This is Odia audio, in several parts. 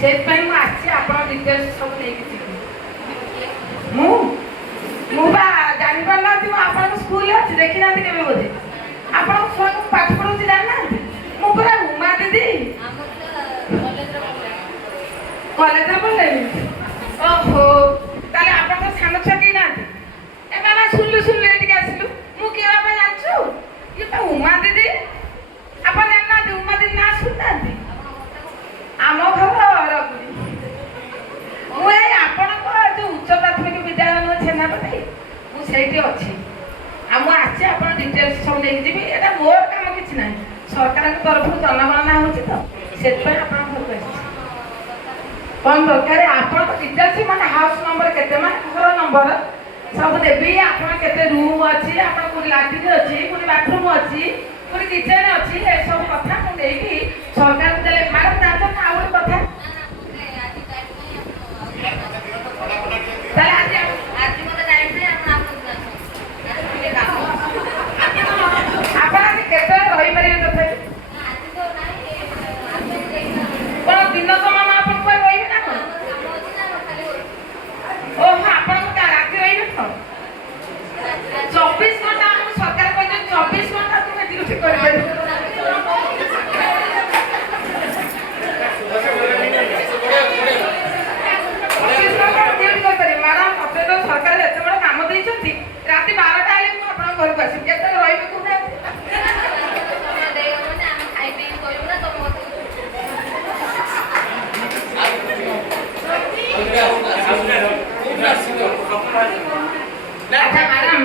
ସେଇଥିପାଇଁ ମୁଁ ଆସିଛି ଆପଣ ଡିଟେଲ୍ସ ସବୁ ନେଇକି ଯିବି। ମୁଁ ବା ଜାଣିପାରୁନାହାନ୍ତି ମୁଁ ଆପଣଙ୍କ ସ୍କୁଲରେ ଅଛି ଦେଖିନାହାନ୍ତି କେବେ ବୋଧେ ଆପଣଙ୍କ ଛୁଆଙ୍କୁ ପାଠ ପଢ଼ଉଛି ଜାଣିନାହାନ୍ତି। ମୁଁ ପୁରା ଉମା ଦିଦି କଲେଜରେ ପଢ଼ିଲେନି। ଓହୋ ତାହେଲେ ଆପଣଙ୍କ ସାନ ଛୁଆ କେହି ନାହାନ୍ତି। ଏ ବାବା ଶୁଣିଲୁ ଏଠିକି ଆସିଲୁ। ମୁଁ କିଏ ବାବା ଜାଣିଛୁ ଇଏ ତ ଉମା ଦିଦି। ଆପଣ ଜାଣିନାହାନ୍ତି ଉମା ଦିଦି ନାଁ ଶୁଣିନାହାନ୍ତି। ଆମ ଘର ରଗୁଡ଼ି। ମୁଁ ଏଇ ଆପଣଙ୍କ ଯୋଉ ଉଚ୍ଚ ପ୍ରାଥମିକ ବିଦ୍ୟାଳୟ ନୁହେଁ ଛେନାପତି ମୁଁ ସେଇଠି ଅଛି। ଆଉ ମୁଁ ଆସିଛି ଆପଣ ଡିଟେଲ୍ସ ସବୁ ନେଇକି ଯିବି। ଏଇଟା ମୋର କାମ କିଛି ନାହିଁ ସରକାରଙ୍କ ତରଫରୁ ଜନଗଣନା ହେଉଛି ତ ସେଥିପାଇଁ ଆପଣଙ୍କ ଘରକୁ ଆସିଛି। କ'ଣ ଦରକାର ଆପଣଙ୍କ ଡିଟେଲ୍ସ ମାନେ ହାଉସ୍ ନମ୍ବର କେତେ ମାନେ ଘର ନମ୍ବର ସବୁ ଦେବି। ଆପଣ କେତେ ରୁମ୍ ଅଛି ଆପଣ କୋଉଠି ଲାଟ୍ରିନ୍ ଅଛି କୋଉଠି ବାଥରୁମ୍ ଅଛି କୋଉଠି କିଚେନ୍ ଅଛି ଏସବୁ କଥା ମୁଁ ନେଇକି ସରକାରଙ୍କୁ ଦେଲେ। ମ୍ୟାଡ଼ାମ୍ ଜାଣିଛନ୍ତି ଆଉ ଗୋଟେ କଥା ତାହେଲେ ଆଜି ମୋତେ ଟାଇମ୍ ନାହିଁ ଆପଣ ଆଜି କେତେବେଳେ ରହିପାରିବେ ତଥାପି କ'ଣ ଦିନ ତମାମ ଆପଣ କୁଆଡ଼େ ରହିବେ ନା କ'ଣ? ଓହୋ ଆପଣଙ୍କୁ ରାତି ରହିବେ ତ 24 ଘଣ୍ଟା ଆମକୁ ସରକାର କହିଛନ୍ତି 24 ଘଣ୍ଟା ତୁମେ ଡ୍ୟୁଟି କରିପାରିବ। ସରକାର ଏତେ ବଡ଼ କାମ ଦେଇଛନ୍ତି ରାତି 12ଟା ହେଲେ ମୁଁ ଆପଣଙ୍କ ଘରକୁ ଆସିବି। କେତେବେଳେ ରହିବେ କହୁନାହାନ୍ତି। ଆଚ୍ଛା ମ୍ୟାଡ଼ାମ୍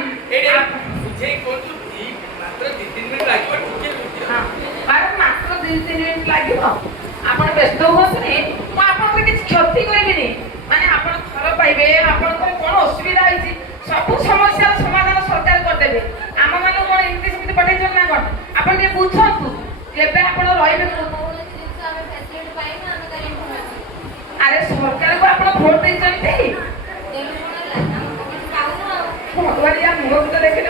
ମାତ୍ର 2-3 ମିନିଟ୍ ଲାଗିବ। ଆପଣ ବ୍ୟସ୍ତ ହୁଅନ୍ତୁନି ମୁଁ ଆପଣଙ୍କର କିଛି କ୍ଷତି କରିବିନି। ମାନେ ଆପଣ ଘର ପାଇବେ ଆପଣଙ୍କର କ'ଣ ଅସୁବିଧା ହେଇଛି ସବୁ ସମସ୍ୟାର ସମାଧାନ ସରକାର କରିଦେବେ। ଆମମାନଙ୍କୁ କ'ଣ ଇଂଲିଶ ଏମିତି ପଠେଇଛନ୍ତି ନା କ'ଣ ଆପଣ ଟିକେ ବୁଝନ୍ତୁ। କେବେ ଆପଣ ରହିବେ ଆରେ ସରକାରକୁ ଆପଣ ଭୋଟ ଦେଇଛନ୍ତି ଭଗବାନ ୟା ମୁହଁକୁ ତ ଦେଖିଲେ